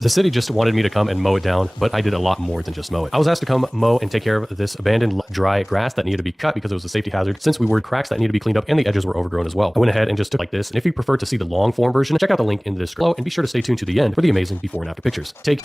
The city just wanted me to come and mow it down, but I did a lot more than just mow it. I was asked to come mow and take care of this abandoned dry grass that needed to be cut because it was a safety hazard, since we were cracks that needed to be cleaned up and the edges were overgrown as well. I went ahead and just took like this, and if you prefer to see the long form version, check out the link in the description below and be sure to stay tuned to the end for the amazing before and after pictures. Take